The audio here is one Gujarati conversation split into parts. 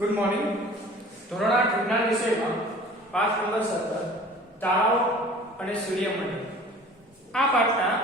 Good morning. ધોરણ 8 વિજ્ઞાન વિષયમાં પાઠ નંબર 17 તારાઓ અને સૂર્યમંડળ. આ પાઠના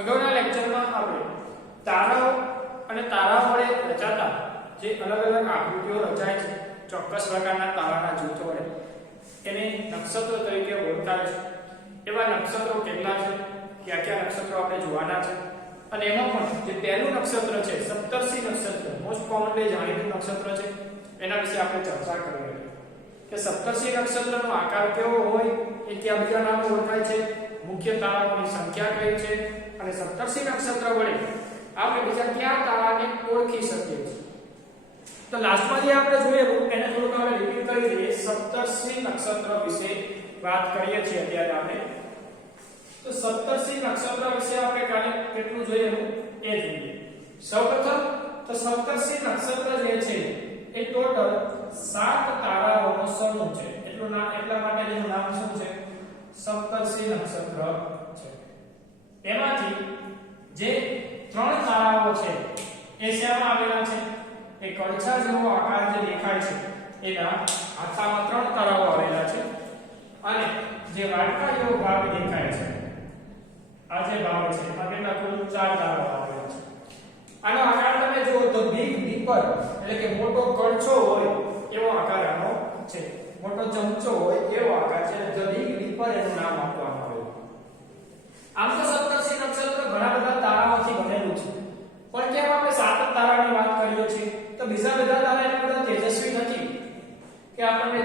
અગાઉના લેક્ચરમાં આપણે તારાઓ અને તારાઓ વડે રચાતા જે અલગ અલગ આકૃતિઓ રચાય છે ચોક્કસ પ્રકારના તારાના જૂથો વડે એને નક્ષત્રો તરીકે ઓળખાય છે. એવા નક્ષત્રો કેટલા છે, કયા કયા નક્ષત્રો આપણે જોવાના છે, અને એમાં પણ જે પહેલું નક્ષત્ર છે સપ્તર્ષિ નક્ષત્ર, મોસ્ટ કોમનલી જાણીતું નક્ષત્ર છે, એના વિશે આપણે ચર્ચા કરી હતી કે સપ્તર્ષિ નક્ષત્રનો આકાર કેવો હોય, એ કયા બીજા નામે ઓળખાય છે, મુખ્ય તારાઓની સંખ્યા કઈ છે, અને સપ્તર્ષિ નક્ષત્ર વડે આપણે બીજા કયા તારાને ઓળખી શકીએ છીએ. તો લાસ્ટમાં જે આપણે જોયું એને થોડુંક આપણે રિપીટ કરી દઈએ. સપ્તર્ષિ નક્ષત્ર વિશે વાત કરીએ છીએ અત્યારે આપણે. તો સપ્તર્ષિ નક્ષત્ર વિશે આપણે કાલે કેટલું જોયેલું એ જોઈએ. સૌપ્રથમ તો સપ્તર્ષિ નક્ષત્ર જે છે એ ટોટલ 7 તારાઓનો સમૂહ છે. એટલા માટે એનું નામ શું છે? સપ્તર્ષિ નક્ષત્ર છે. એમાંથી જે 3 તારાઓ છે એ શેમાં આવેલા છે? એ કળછા જેવો આકાર જે દેખાય છે એના આખામાં 3 તારાઓ આવેલા છે, અને જે વાટકા જેવો ભાગ દેખાય છે આ જે ભાગ છે એમાં કેટલા કુલ 4 તારાઓ આવેલા છે. આનો આકાર તમે જુઓ તો બિગ દીપર એટલે કે મોટો કળછો હોય એવો આકાર આનો છે, મોટો ચમચો હોય એવો આકાર છે. ધ બિગ દીપર એનું નામ આપવામાં આવ્યું. આમ તો સપ્તર્ષિ નક્ષત્ર ઘણા બધા તારાઓથી બનેલું છે, પણ કેમ આપણે 7 તારાની વાત કરીએ છીએ? તો બીજા બધા તારા એટલા બધા તેજસ્વી નથી કે આપણને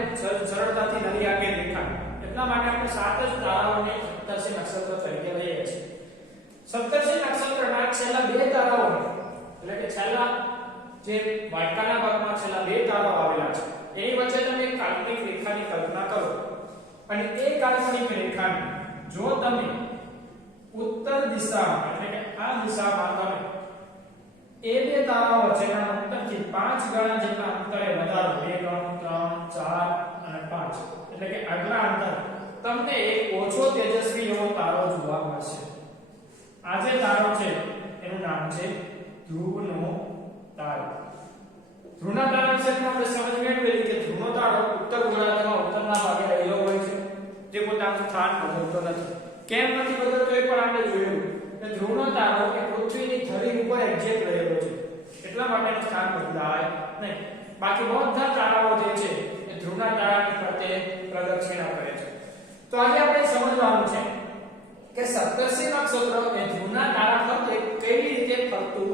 સરળતાથી નરી આંખે દેખાય, એટલા માટે આપણે 7 જ તારાઓને સપ્તર્ષિ નક્ષત્ર તરીકે લઈએ છીએ. સપ્તર્ષિ નક્ષત્રના છેલ્લા 2 તારાઓ એટલે કે છેલ્લા જે વાટકાના ભાગમાં છેલ્લા 2 તારાઓ આવેલા છે એની વચ્ચે તમે એક કાલ્પનિક રેખાની કલ્પના કરો, અને એ કાલ્પનિક રેખાને જો તમે ઉત્તર દિશામાં એટલે કે આ દિશામાં તમે એ 2 તારાઓ વચ્ચેના અંતરથી 5 ગણા જેટલા અંતરે વધારો, 2 ગણું, 3, 4 અને 5 એટલે કે આટલા અંતર તમને એક ઓછો તેજસ્વી એવો તારો જોવા મળશે. આ જે તારો છે એનું નામ છે ધ્રુવનો તારો. ધ્રુવના તારા વિશે આપણે સમજ મેળવેલી કે ધ્રુવનો તારો ઉત્તર ગોળાર્ધમાં ઉત્તરના ભાગે રહેલો હોય છે, જે પોતાનું સ્થાન બદલતો નથી. કેમ નથી બદલતો એ પણ આપણે જોયું કે ધ્રુવનો તારો એ પૃથ્વીની ધરી ઉપર એક્ઝેક્ટ રહેલો છે, એટલા માટે સ્થાન બદલાય નહીં. બાકી બધા તારાઓ જે છે એ ધ્રુવના તારાની ફરતે પ્રદક્ષિણા કરે છે. તો આજે આપણે સમજવાનું છે કે સપ્તર્ષિ નક્ષત્ર એ ધ્રુવના તારા ફરતે કેવી રીતે ફરતું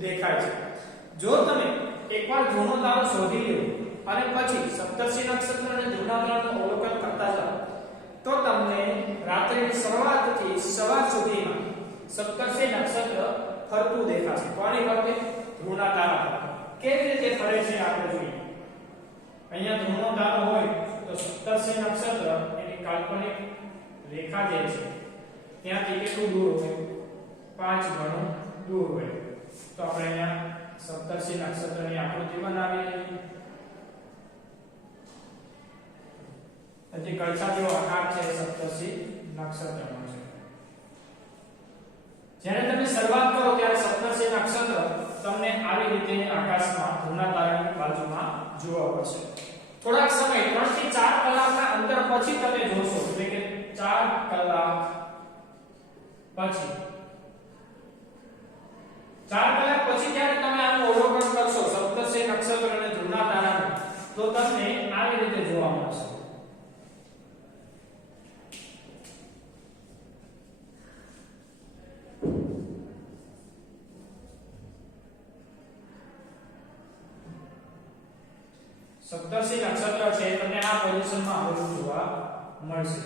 દેખાય છે. જો તમે એકવાર ધ્રુવનો તારો શોધી લો અને પછી સપ્તર્ષિ નક્ષત્ર અને ધ્રુવના તારાનું અવલોકન કરતા જાઓ તો તમને રાત્રિની શરૂઆતથી સવાર સુધીમાં સપ્તર્ષિ નક્ષત્ર ફરતું દેખાશે. કોની ફરતે? ધ્રુવના તારા ફરતે. કેવી રીતે ફરે છે આપણે જોઈએ. અહીંયા ધ્રુવનો તારો હોય તો સપ્તર્ષિ નક્ષત્ર એની કાલ્પનિક રેખા જે છે ત્યાંથી કેટલું દૂર હોય? 5 ગણું દૂર હોય. તો આપણે અહીંયા સપ્તર્ષિ નક્ષત્રની આકૃતિ બનાવી લઈએ. જે કળછા જેવો આકાર છે સપ્તર્ષિ નક્ષત્રનો છે. જ્યારે તમે શરૂઆત કરો ત્યારે સપ્તર્ષિ નક્ષત્ર તમને આવી રીતે આકાશમાં ધ્રુવના તારાની બાજુમાં જોવા મળશે. થોડાક સમય 3 થી 4 કલાકના અંતર પછી તમે જોશો, એટલે કે 4 કલાક પછી 4 કલાક પછી જ્યારે તમે આનું અવલોકન કરશો સપ્તર્ષિ નક્ષત્ર અને ધ્રુવના તારાનું, તો તમને આવી રીતે જોવા મળશે. સપ્તર્ષિ નક્ષત્ર છે તમને આ પોઝિશનમાં આવેલું જોવા મળશે.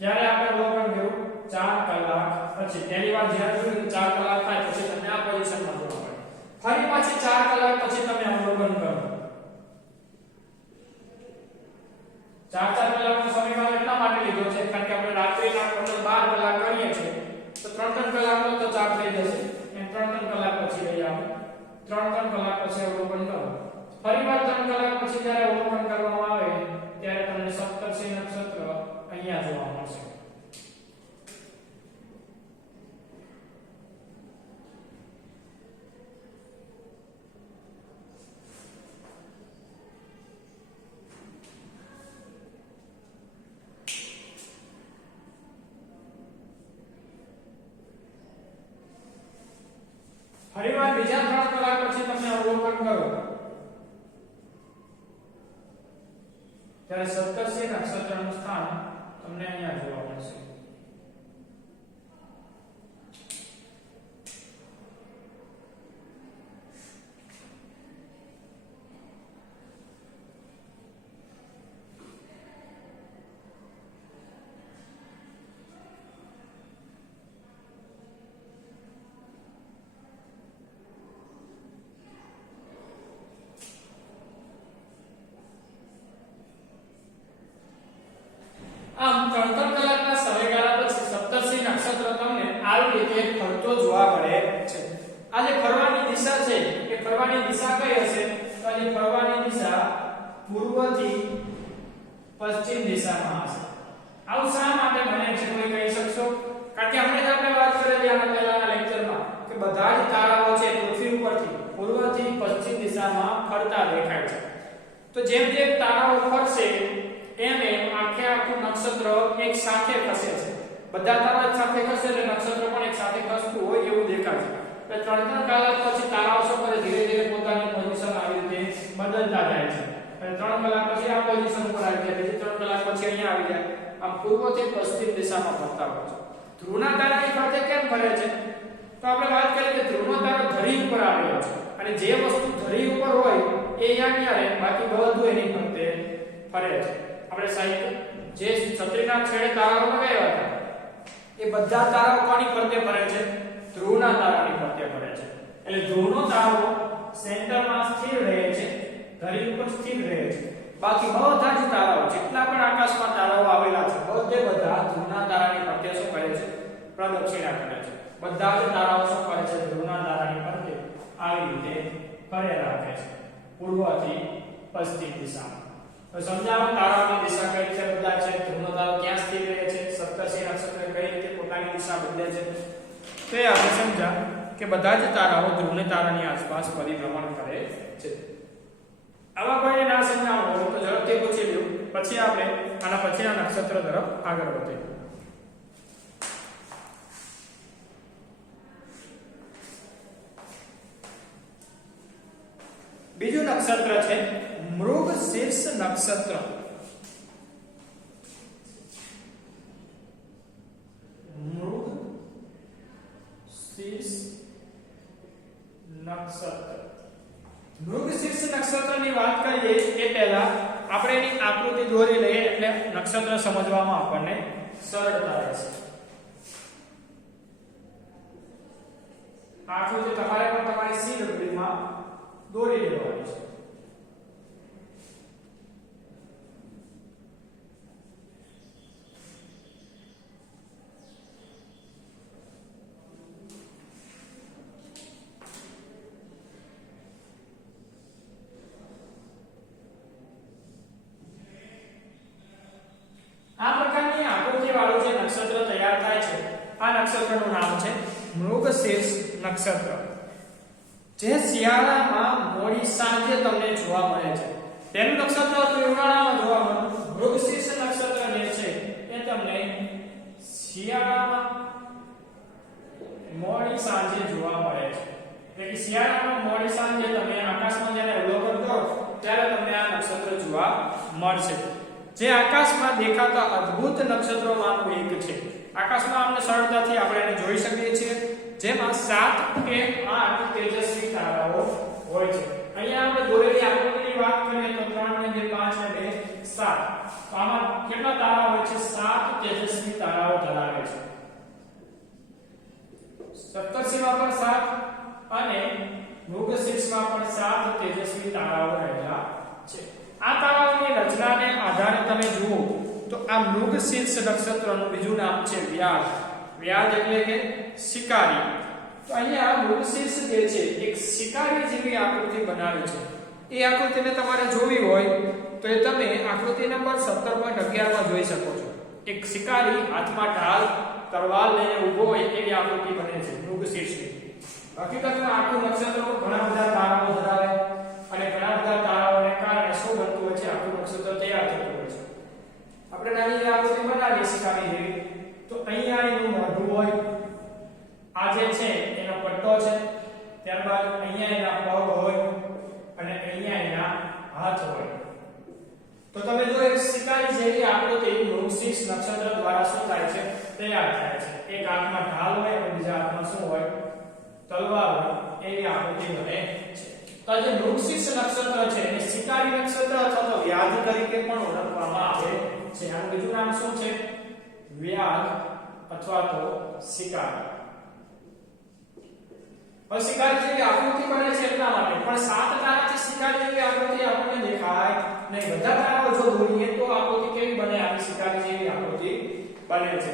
જ્યારે આપણે અવલોકન કર્યું 4 કલાક પછી, પહેલી વાર જ્યારે જોયું 4 કલાક થાય પછી તમને આ પોઝિશનમાં જોવા મળે. ફરી પાછી 4 કલાક પછી તમે અવલોકન કરો. 4 કલાકનો સમયગાળો એટલા માટે લીધો છે કારણ કે આપણે રાત્રિના ટોટલ 12 કલાક કરીએ છીએ, તો 3 કલાકનો તો 4 થઈ જશે. એમ 3 કલાક પછી લઈ આપણે 3 કલાક પછી અવલોકન કરો. ફરીવાર 3 કલાક પછી જ્યારે અવલોકન કરવામાં આવે ત્યારે તમને સપ્તર્ષિ નક્ષત્ર અહીંયા જોવા મળશે. ફરીવાર બીજા 3 કલાક પછી તમે અવલોકન કરો ત્યારે સપ્તર્ષિ નક્ષત્રનું સ્થાન તમને અહીંયા જોવા મળશે. આમ 3 કલાકના સમયગાળા પછી સપ્તર્ષિ નક્ષત્ર તમને આવી રીતે ફરતો જોવા મળે છે. આ જે ફરવાની દિશા છે એ ફરવાની દિશા કઈ હશે? તો આ ફરવાની દિશા પૂર્વથી પશ્ચિમ દિશામાં હશે. આવું શા માટે બને છે કોઈ કહી શકશો? કારણ કે આપણે વાત કરેલી આના પહેલાના લેક્ચરમાં કે બધા જ તારાઓ છે પૃથ્વી ઉપરથી પૂર્વથી પશ્ચિમ દિશામાં ફરતા દેખાય છે. તો જેમ જેમ તારાઓ ફરશે એમ આખે આખું નક્ષત્ર એક સાથે ખસે છે. બધા તારા એક સાથે ખસે એટલે નક્ષત્ર પણ એક સાથે ખસતું હોય એવું દેખાય છે. એટલે 3 કલાક પછી તારાઓ શું કરે? ધીરે ધીરે પોતાની પોઝિશન આવી રીતે બદલતા જાય છે. એટલે 3 કલાક પછી આ પોઝિશન પર આવી જાય, બીજી 3 કલાક પછી અહીંયા આવી જાય. આમ પૂર્વથી પશ્ચિમ દિશામાં ફરતા હોય છે. ધ્રુવના તારાની ફરતે કેમ ફરે છે? તો આપણે વાત કરીએ કે ધ્રુવનો તારો ધરી ઉપર આવેલો છે અને જે વસ્તુ ધરી ઉપર હોય એ અહીંયા રહે, બાકી બધું એની ફરતે ફરે છે. આપણે સાહિત્ય જે છત્રીના છેડે તારાઓ લગાવ્યા હતા એ બધા તારાઓ કોની ફરતે ફરે છે? ધ્રુવના તારાની ફરતે ફરે છે. એટલે ધ્રુવનો તારો સેન્ટરમાં સ્થિર રહે છે, ધરી ઉપર સ્થિર રહે છે. બાકી બધા જ તારાઓ જેટલા પણ આકાશમાં તારાઓ આવેલા છે બધા ધ્રુવના તારાની ફરતે શું કરે છે? પ્રદક્ષિણા કરે છે. બધા જ તારાઓ શું કરે છે? ધ્રુવના તારાની ફરતે આવી રીતે ફરે રાખે છે પૂર્વથી પશ્ચિમ દિશામાં. તો સમજાવો તારાઓની દિશા કઈ રીતે બદલાય છે, ધ્રુવનો તારો ક્યાં સ્થિર રહે છે, સપ્તર્ષિ નક્ષત્ર કઈ રીતે પોતાની દિશા બદલે છે. તો એ આપણે સમજા કે બધા જ તારાઓ ધ્રુવની તારાની આસપાસ પરિભ્રમણ કરે છે. આવા કોઈને ના સમજાવો હોય તો ઝડપથી પૂછી લ્યો, પછી આપણે આના પછીના નક્ષત્ર તરફ આગળ વધીએ. બીજું નક્ષત્ર છે મૃગશીર્ષ નક્ષત્ર. મૃગશીર્ષ નક્ષત્ર. મૃગશીર્ષ નક્ષત્રની વાત કરીએ એ પહેલા આપણે એની આકૃતિ દોરી લઈએ એટલે નક્ષત્ર સમજવામાં આપણને સરળતા રહેશે. આકૃતિ તમારે પણ તમારી સી ડબ્લ્યુમાં દોરી લેવાની છે. આ પ્રકારની આકૃતિ વાળું જે નક્ષત્ર તૈયાર થાય છે આ નક્ષત્રનું નામ છે મૃગશીર્ષ નક્ષત્ર, જે શિયાળામાં મોડી સાંજે તમને જોવા મળે છે. તેનું નક્ષત્ર તો ઉનાળામાં જોવા મળે. મૃગશીર્ષ નક્ષત્ર જે છે એ તમને શિયાળામાં મોડી સાંજે જોવા મળે છે. એટલે કે શિયાળામાં મોડી સાંજે તમે આકાશમાં જ્યારે અવલોકન કરો ત્યારે તમને આ નક્ષત્ર જોવા મળશે, જે આકાશમાં દેખાતા અદ્ભુત નક્ષત્રોમાંનું એક છે. આકાશમાં આપણે સરળતાથી આપણે એને જોઈ શકીએ છીએ, જેમાં 7 કે 8 તેજસ્વી તારાઓ હોય છે. અહીંયા આપણે દોરેલી આકૃતિની વાત કરીએ તો 3 ને 2 5 ને 2 7. તો આમાં કેટલા તારાઓ હોય છે? 7 તેજસ્વી તારાઓ ધરાવે છે. સપ્તર્ષિમાં પણ 7 અને મૃગશીર્ષમાં પણ 7 તેજસ્વી તારાઓ રહેલા છે. આ તારાઓની રચનાને આધારે તમે જુઓ તો આ મૃગશીર્ષ નક્ષત્રનું બીજું નામ છે વ્યાજ. વ્યાજ એટલે કે શિકારી. તો અહીંયા મૃગશીર્ષ જે છે એક શિકારી જેવી આકૃતિ બનાવે છે. એ આકૃતિને તમારે જોવી હોય તો એ તમે આકૃતિ નંબર 17.11 માં જોઈ શકો છો. એક શિકારી હાથમાં ઢાલ તલવાર લઈને ઊભો હોય એવી આકૃતિ બને છે મૃગશીર્ષની. હકીકતમાં આખું નક્ષત્ર ઘણા બધા તારાઓ ધરાવે અને ઘણા બધા તારાઓને કારણે શું બનતું હોય છે? આખું નક્ષત્ર તૈયાર થતું હોય છે. આપણે નાની આકૃતિ બનાવીએ શિકારી જેવી, તો અહીંયા એનું મોઢું હોય, આ જે છે એનો પટ્ટો છે, ત્યારબાદ અહીંયા એના પગ હોય અને અહીંયા એના હાથ હોય. તો તમે જો એક શિકારી જેવી આકૃતિ વૃક્ષિસ નક્ષત્ર દ્વારા શું થાય છે તૈયાર થાય છે. એક હાથમાં ઢાલ હોય અને બીજા હાથમાં શું હોય તલવાર હોય એવી આકૃતિ બને છે. તો જે વૃક્ષિસ નક્ષત્ર છે એને શિકારી નક્ષત્ર અથવા તો વ્યાધ તરીકે પણ ઓળખવામાં આવે છે. આનું બીજું નામ શું છે વ્યાધ અથવા તો શિકાર. હવે શિકારી જેવી આકૃતિ બને છે એટલા માટે પણ 7 તારાથી શિકારી જેવી આકૃતિ આપણને દેખાય નહીં. બધા તારાઓ જો દોરીએ તો આકૃતિ કેવી બને આવી શિકારી જેવી આકૃતિ બને છે.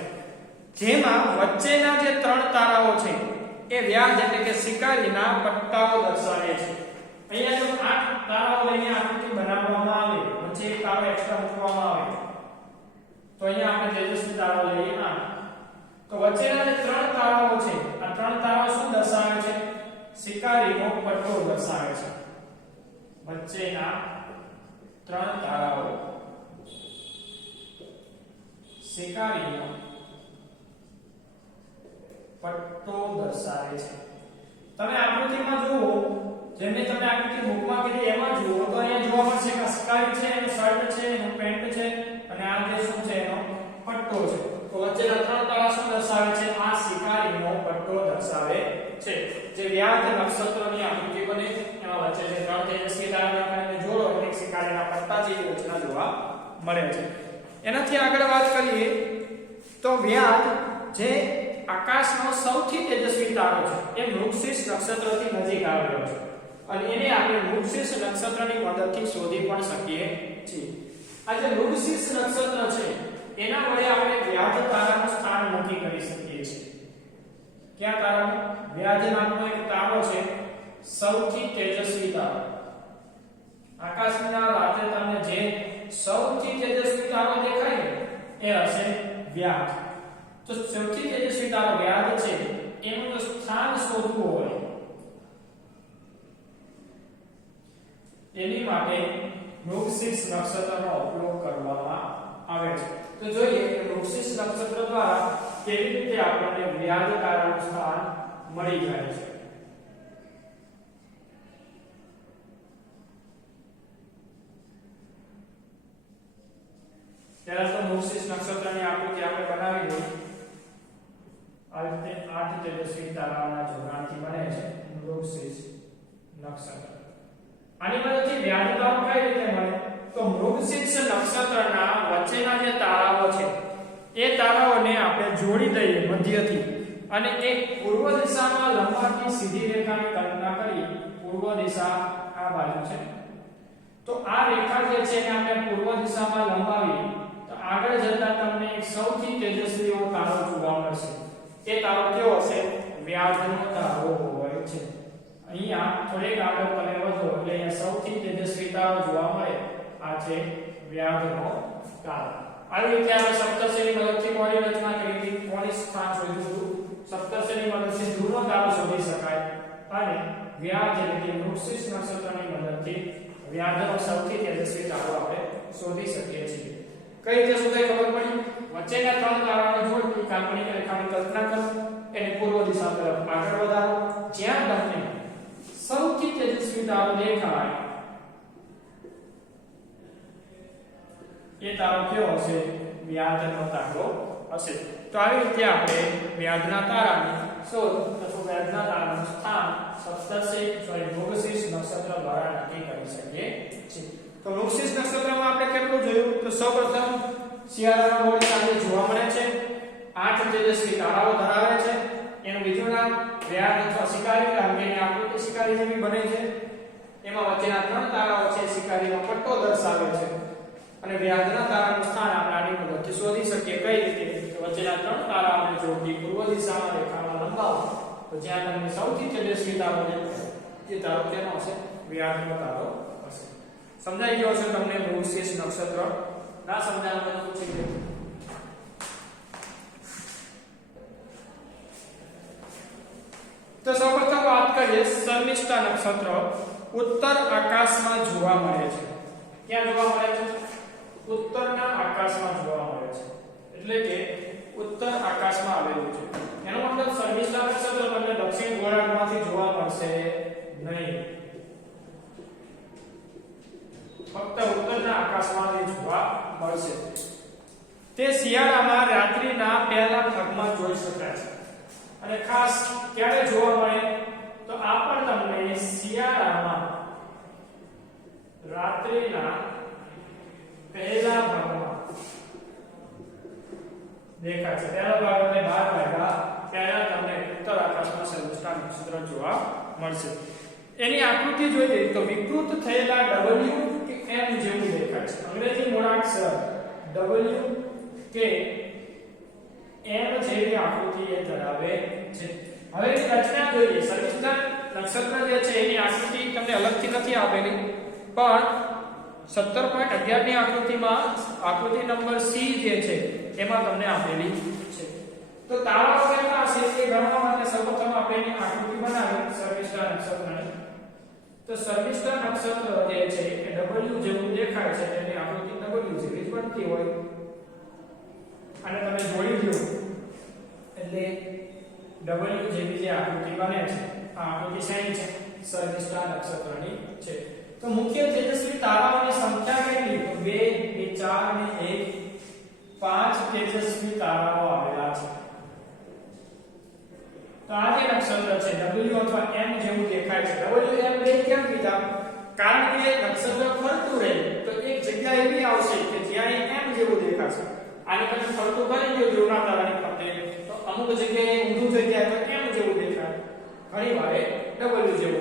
જેમાં વચ્ચેના જે 3 તારાઓ છે એ વ્યાધ એટલે કે શિકારીના પટ્ટાઓ દર્શાવે છે. અહીંયા જો 8 તારાઓ લઈને આકૃતિ બનાવવામાં આવે વચ્ચે એક તારો એક્સ્ટ્રા મૂકવામાં આવે તો અહીંયા આપણે તેજસ્વી તારો લઈએ 8. તો વચ્ચેના જે 3 તારાઓ છે આ 3 તારાઓ શું દર્શાવે છે શિકારીનો પટ્ટો દર્શાવે છે. વચ્ચેના 3 તારાઓ શિકારીનો પટ્ટો દર્શાવે છે. તમે આકૃતિમાં જુઓ જેમ મેં તમને આકૃતિ બુકમાં કીધી એમાં જુઓ તો અહીંયા જોવા મળશે કે શિકારી છે એનો શર્ટ છે એનો પેન્ટ છે અને આ જે શું છે એનો પટ્ટો છે. તો વચ્ચેના 3 તારા શું દર્શાવે છે આ શિકારીનો પટ્ટો દર્શાવે છે. જે વ્યાધ નક્ષત્રની આકૃતિ બને એમાં વચ્ચે જે 3 તેજસ્વી તારાને જોડો એટલે શિકારીના પટ્ટા જેવી રચના જોવા મળે છે. એનાથી આગળ વાત કરીએ તો વ્યાધ જે આકાશનો સૌથી તેજસ્વી તારો છે એ વૃક્ષિસ નક્ષત્રથી નજીક આવેલો છે અને એને આપણે વૃક્ષિસ નક્ષત્રની મદદથી શોધી પણ શકીએ છીએ. આ જે વૃક્ષિસ નક્ષત્ર છે એના વડે આપણે વ્યાધ તારાનું સ્થાન નક્કી કરી શકીએ છીએ. ક્યાં તારાનું વ્યાધ નામનો એક તારો છે સૌથી તેજસ્વી તારો. આકાશના રાત્રે તમને જે સૌથી તેજસ્વી તારો દેખાય એ હશે વ્યાધ. તો સૌથી તેજસ્વી તારો વ્યાધ છે એનું જો સ્થાન શોધવું હોય એની માટે વૃક્ષિસ નક્ષત્રનો ઉપયોગ કરવામાં આવે છે. તો જોઈએ કે વૃક્ષિસ નક્ષત્ર દ્વારા કેવી રીતે આપણને વ્યાધ તારાનું સ્થાન મળી જાય છે. ત્યારે તો વૃક્ષિસ નક્ષત્રની આકૃતિ આપણે બનાવી દઈએ. આ રીતે 8 તેજસ્વી તારાઓના જોડાણથી બને છે વૃક્ષિસ નક્ષત્ર. આની મદદથી વ્યાધ તારો કઈ રીતે મળે તો વૃક્ષિસ નક્ષત્રના વચ્ચેના જે તારાઓ છે એ તારાઓને આપણે જોડી દઈએ મધ્યથી અને એક પૂર્વ દિશામાં લંબાતી સીધી રેખાની કલ્પના કરી. પૂર્વ દિશા આ બાજુ છે તો આ રેખા જે છે એને આપણે પૂર્વ દિશામાં લંબાવી તો આગળ જતા તમને એક સૌથી તેજસ્વી એવો તારો જોવા મળશે. એ તારો કેવો હશે વ્યાધનો તારો હોય છે. અહીંયા થોડેક આગળ તમે વધો એટલે અહીંયા સૌથી તેજસ્વી તારો જોવા મળે આ છે વ્યાધનો તારો. આવી રીતે આપણે સપ્તર્ષિની મદદથી કોની રચના કરી હતી કોની સ્થાન શોધ્યું હતું. સપ્તર્ષિની મદદથી ધ્રુવનો તારો શોધી શકાય અને વ્યાધ એટલે કે વૃક્ષિસ નક્ષત્રની મદદથી વ્યાધનો સૌથી તેજસ્વી તારો આપણે શોધી શકીએ છીએ. કઈ રીતે શોધાય ખબર પડી. વચ્ચેના 3 તારાઓને જોડી કાલ્પનિક રેખાની કલ્પના કરો એને પૂર્વ દિશા તરફ આગળ વધારો. જ્યાં તમને સૌથી તેજસ્વી તારો દેખાય એ તારો કેવો હશે વ્યાધનો તારો હશે. તો આવી રીતે આપણે વ્યાધના તારાની શોધ અથવા વ્યાધના તારાનું સ્થાન વૃક્ષિસ નક્ષત્ર દ્વારા નક્કી કરી શકીએ છીએ. તો વૃક્ષિસ નક્ષત્રમાં આપણે કેટલું જોયું તો સૌપ્રથમ શિયાળાના મોડી સાંજે જોવા મળે છે. 8 તેજસ્વી તારાઓ ધરાવે છે. એનું બીજું નામ વ્યાધ અથવા શિકારી કારણ કે એની આકૃતિ શિકારી જેવી બને છે. એમાં વચ્ચેના 3 તારાઓ છે શિકારીનો પટ્ટો દર્શાવે છે અને વ્યાધના તારાનું સ્થાન આપણે આની મદદથી શોધી શકીએ. કઈ રીતે તો વચ્ચેના 3 તારાઓને જોડી પૂર્વ દિશામાં રેખામાં લંબાવો તો જ્યાં તમને સૌથી તેજસ્વી તારો દેખાય એ તારો કેનો હશે વ્યાધનો તારો હશે. સમજાઈ ગયો હશે તમને વૃક્ષિસ નક્ષત્ર. ના સમજાય તો પૂછી લો. તો સૌપ્રથમ વાત કરીએ શર્મિષ્ઠા નક્ષત્ર ઉત્તર આકાશમાં જોવા મળે છે. ક્યાં જોવા મળે છે ઉત્તરના આકાશમાં જોવા મળે છે એટલે કે ઉત્તર આકાશમાં આવેલું છે. એનો મતલબ શર્મિષ્ઠા નક્ષત્ર તમને દક્ષિણ ગોળાર્ધમાંથી જોવા મળશે તે શિયાળામાં રાત્રિના પહેલા ભાગમાં જોઈ શકાય છે. અને ખાસ ક્યારે જોવા મળે તો આ પણ તમને શિયાળામાં રાત્રિના પહેલા ભાગમાં દેખાય છે. પહેલા ભાગ એટલે 12 વાગ્યા પહેલા તમને ઉત્તર આકાશમાં શર્મિષ્ઠા નક્ષત્ર જોવા મળશે. એની આકૃતિ જોઈએ તો વિકૃત થયેલા W કે M જેવું દેખાય છે. અંગ્રેજી મૂળાક્ષર W કે M જેવી આકૃતિ એ ધરાવે છે. હવે એની રચના જોઈએ. શર્મિષ્ઠા નક્ષત્ર જે છે એની આકૃતિ તમને અલગથી નથી આપેલી, પણ 17.11 ની આકૃતિમાં આકૃતિ નંબર C જે છે એમાં તમને આપેલી છે. તો તારાઓ કેટલા હશે એ ગણવા માટે સૌપ્રથમ આપણે એની આકૃતિ બનાવીએ શર્મિષ્ઠા નક્ષત્રની. તો શર્મિષ્ઠા નક્ષત્ર જે છે એ W જેવું દેખાય છે, તેની આકૃતિ W જેવી જ બનતી હોય. અને તમે જોઈ લો એટલે W જેવી જે આકૃતિ બને છે, આ આકૃતિ શેની છે? શર્મિષ્ઠા નક્ષત્રની છે. તો મુખ્ય તેજસ્વી તારાઓની સંખ્યા કેટલી? તો 2, 4 અને 1, 5 તેજસ્વી તારાઓ આવેલા છે. તો આ જે નક્ષત્ર છે W અથવા M જેવું દેખાય છે. W M બે કેમ કીધા? કારણ કે નક્ષત્ર ફરતું રહે તો એક જગ્યા એવી આવશે કે જ્યાં M જેવું દેખાશે. આને તમે ફરતું કરી દો ધ્રુવના તારાની ફરતે તો અમુક જગ્યાએ ઊંધું થઈ જાય તો M જેવું દેખાય, ઘણી વાર W જેવું